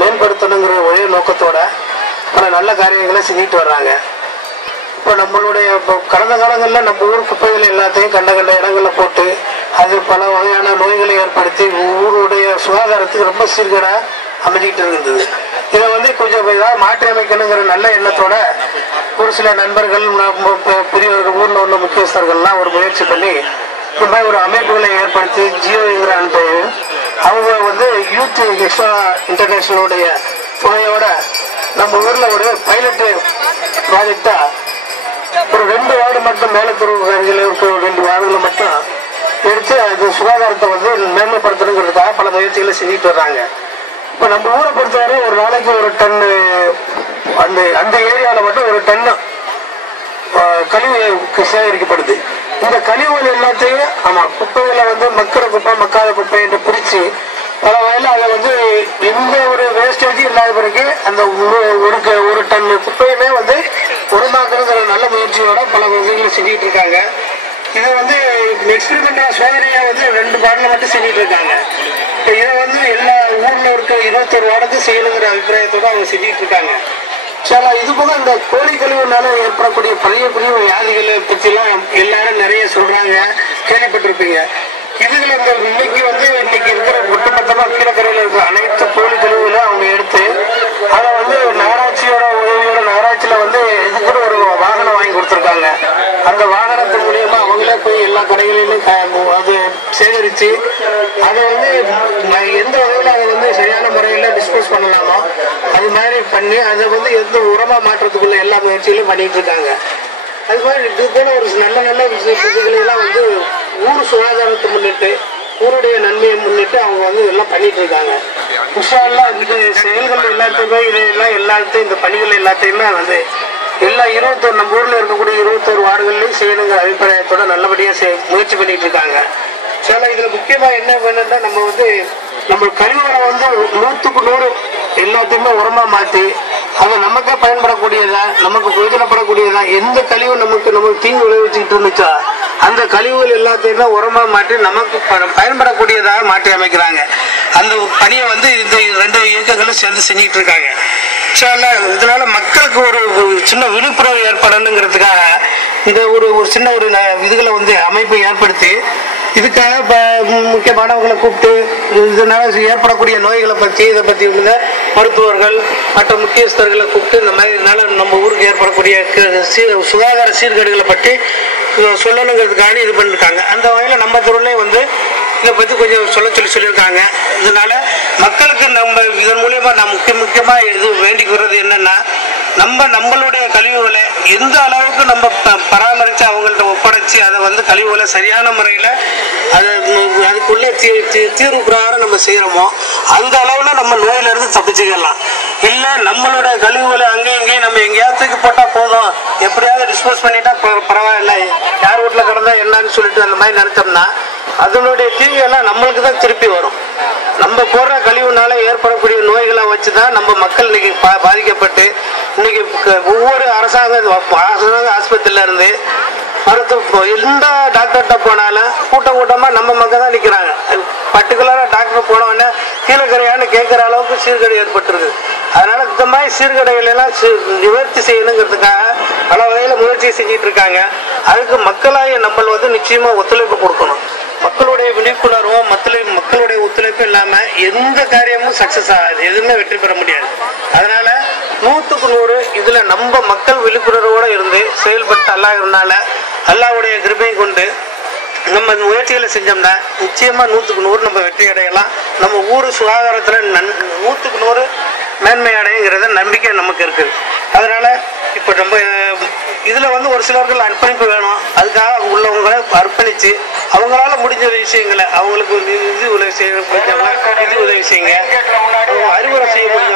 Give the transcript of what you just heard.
மேம்படுத்தணுங்கிற ஒரே நோக்கத்தோட பல நல்ல காரியங்களை செஞ்சுட்டு வர்றாங்க. இப்போ நம்மளுடைய கடந்த காலங்களில் நம்ம ஊர் குப்பைகள் எல்லாத்தையும் கண்ட இடங்களில் போட்டு அது பல வகையான நோய்களை ஏற்படுத்தி ஊருடைய சுகாதாரத்துக்கு ரொம்ப சீர்கேடாக அமைஞ்சிக்கிட்டு இருந்தது. இதை கொஞ்சம் ஏதாவது மாற்றி அமைக்கணுங்கிற நல்ல எண்ணத்தோட ஒரு சில நண்பர்கள் பெரியவர்கள் ஊரில் உள்ள முக்கியஸ்தர்கள்லாம் ஒரு முயற்சி பண்ணி இந்த மாதிரி ஒரு அமைப்புகளை ஏற்படுத்தி ஜியோங்கிற அவங்க யூத் எக்ஸ்ட்ரா இன்டர்நேஷனலுடைய துணையோட நம்ம ஊரில் ஒரு பைலட் ப்ராஜெக்டா ஒரு 2 வார்டு மட்டும் மேலத்தூர் அருகில் இருக்க 2 வார்டுகளை மட்டும் எடுத்து அது சுகாதாரத்தை மேன்மைப்படுத்தணுங்கிறதுக்காக பல முயற்சிகளை செஞ்சுட்டு வர்றாங்க. இப்போ நம்ம ஊரை பொறுத்தவரை ஒரு நாளைக்கு ஒரு டன்னு அந்த ஏரியாவில் மட்டும் ஒரு டன்னு கழிவு சேகரிக்கப்படுது. இந்த கழிவுகள் எல்லாத்தையும் குப்பைகளை மக்கிற குப்பை மக்காத குப்பை என்று பிரித்து பல வகையில் அதை எந்த ஒரு வேஸ்டேஜும் இல்லாத பிறகு அந்த ஒரு டன் குப்பையுமே உரமாக்குறதுங்கிற நல்ல முயற்சியோட பல வகைகளை செஞ்சுட்டு இருக்காங்க. இதை எக்ஸ்பெரிமெண்டா சோதனையா 2 வார்டில் மட்டும் செஞ்சுட்டு இருக்காங்க. இப்போ இதை எல்லா ஊர்ல இருக்க 21 வார்டுக்கும் செய்யணுங்கிற அபிப்பிராயத்தோட அவங்க செஞ்சுட்டு இருக்காங்க. இது போக இந்த கோழி கழிவுனால ஏற்படக்கூடிய பெரிய வியாதிகளை பற்றிலாம் எல்லாரும் நிறைய சொல்றாங்க, கேள்விப்பட்டிருப்பீங்க. இதுல இன்னைக்கு இருக்கிற ஒட்டுமொத்தமா கீழக்கரையில் இருக்கிற அனைத்து கோழி கழிவுகளும் அவங்க எடுத்து அதை நகராட்சியோட உதவியோட நகராட்சியில இதுக்கு ஒரு வாகனம் வாங்கி கொடுத்துருக்காங்க. அந்த வாகனத்தின் மூலியமா அவங்களே போய் எல்லா கடைகளிலும் அது சேகரிச்சு அதை எந்த வகையில் அதை சரியான முறையில் டிஸ்போஸ் பண்ணலாமோ அது மாதிரி பண்ணி அதை எந்த உரமா மாற்றத்துக்குள்ள எல்லா முயற்சிகளையும் பண்ணிட்டு இருக்காங்க. அது மாதிரி இது போல ஒரு நல்ல விஷயங்களெல்லாம் ஊர் சுகாதாரத்தை முன்னிட்டு ஊருடைய நன்மையை முன்னிட்டு அவங்க எல்லாம் பண்ணிட்டு இருக்காங்க. இந்த செயல்கள் எல்லாத்தையுமே எல்லாத்தையும் இந்த பணிகள் எல்லாத்தையுமே எல்லா 21 நம்ம ஊர்ல இருக்கக்கூடிய 21 வார்டுகள்லையும் செய்யணுங்கிற அபிப்பிராயத்தோட நல்லபடியா முயற்சி பண்ணிட்டு இருக்காங்க. இதுல முக்கியமா என்ன வேணும்னா நம்ம கழிவுகளை 100க்கு 100 எல்லாத்தையுமே உரமா மாற்றி அதை நமக்கே பயன்படக்கூடியதா நமக்கு பிரயோஜனப்படக்கூடியதா எந்த கழிவு நமக்கு தீங்கு விளைவிச்சுக்கிட்டு இருந்துச்சோ அந்த கழிவுகள் எல்லாத்தையுமே உரமா மாற்றி நமக்கு பயன்படக்கூடியதாக மாற்றி அமைக்கிறாங்க. அந்த பணியை இந்த 2 இயக்கங்களும் சேர்ந்து செஞ்சுட்டு இருக்காங்க. இதனால மக்களுக்கு ஒரு சின்ன விழிப்புணர்வு ஏற்படணுங்கிறதுக்காக இந்த ஒரு சின்ன ஒரு இதுகளை அமைப்பை ஏற்படுத்தி இதுக்காக முக்கியமானவங்களை கூப்பிட்டு இதனால ஏற்படக்கூடிய நோய்களை பற்றி இதை பற்றி மருத்துவர்கள் மற்ற முக்கியஸ்தர்களை கூப்பிட்டு இந்த மாதிரி இதனால நம்ம ஊருக்கு ஏற்படக்கூடிய சுகாதார சீர்கேடுகளை பற்றி சொல்லணுங்கிறதுக்காக இது பண்ணிருக்காங்க. அந்த வகையில் நம்ம துறையிலே இதை பற்றி கொஞ்சம் சொல்லியிருக்காங்க. இதனால மக்களுக்கு நம்ம இதன் மூலியமா நான் முக்கியமாக இது வேண்டிக்கிறது என்னன்னா நம்மளுடைய கழிவுகளை எந்த அளவுக்கு நம்ம பராமரித்து அவங்கள்ட்ட ஒப்படைச்சு அதை கழிவுகளை சரியான முறையில் அதுக்குள்ள தீர்வு பிரகாரம் நம்ம செய்யறோமோ அந்த அளவுல நம்ம நோயிலிருந்து தப்பிச்சுக்கலாம். இல்லை நம்மளுடைய கழிவுகளை அங்கேயும் இங்கேயும் நம்ம எங்கேயாவது போட்டா போதும் எப்படியாவது டிஸ்போஸ் பண்ணிட்டா பரவாயில்ல யார் வீட்டில் கிடந்தா என்னன்னு சொல்லிட்டு அந்த மாதிரி நினைச்சோம்னா அதனுடைய தீங்கு எல்லாம் நம்மளுக்கு தான் திருப்பி வரும். நம்ம போடுற கழிவுனால ஏற்படக்கூடிய நோய்களை வச்சுதான் நம்ம மக்கள் இன்னைக்கு பாதிக்கப்பட்டு இன்னைக்கு ஒவ்வொரு அரசாங்க ஆஸ்பத்திரியில இருந்து எந்த டாக்டர்கிட்ட போனாலும் கூட்டமா நம்ம மக்கள் தான் நிக்கிறாங்க. பர்டிகுலரா டாக்டர் போனவொடனே கீழக்கரையான்னு கேட்கிற அளவுக்கு சீர்கேடு ஏற்பட்டுருக்கு. அதனால இந்த மாதிரி சீர்கேடுகள் எல்லாம் நிவர்த்தி செய்யணுங்கிறதுக்காக பல வகையில முயற்சி செஞ்சிட்டு இருக்காங்க. அதுக்கு மக்களாய நம்ம நிச்சயமா ஒத்துழைப்பு கொடுக்கணும். மக்களுடைய விழிப்புணர்வும் மக்களுடைய ஒத்துழைப்பு இல்லாம எந்த காரியமும் சக்சஸ் ஆகாது, எதுவுமே வெற்றி பெற முடியாது. அதனால 100க்கு 100 இதுல நம்ம மக்கள் விழிப்புணர்வோட இருந்து செயல்பட்டு அல்லாஹ்வுடைய கிருபையை கொண்டு நம்ம முயற்சிகளை செஞ்சோம்னா நிச்சயமா 100க்கு 100 நம்ம வெற்றி அடையலாம். நம்ம ஊர் சுகாதாரத்துல 100க்கு 100 மேன்மை அடையுங்கிறத நம்பிக்கை நமக்கு இருக்குது. அதனால இப்ப நம்ம இதுல ஒரு சிலர்கள் அர்ப்பணிப்பு வேணும். அதுக்காக உள்ளவங்க அர்ப்பணிச்சு அவங்களால முடிஞ்ச விஷயங்களை அவங்களுக்கு நிதி உதவி செய்ய அறிவுரை செய்ய முடியும்.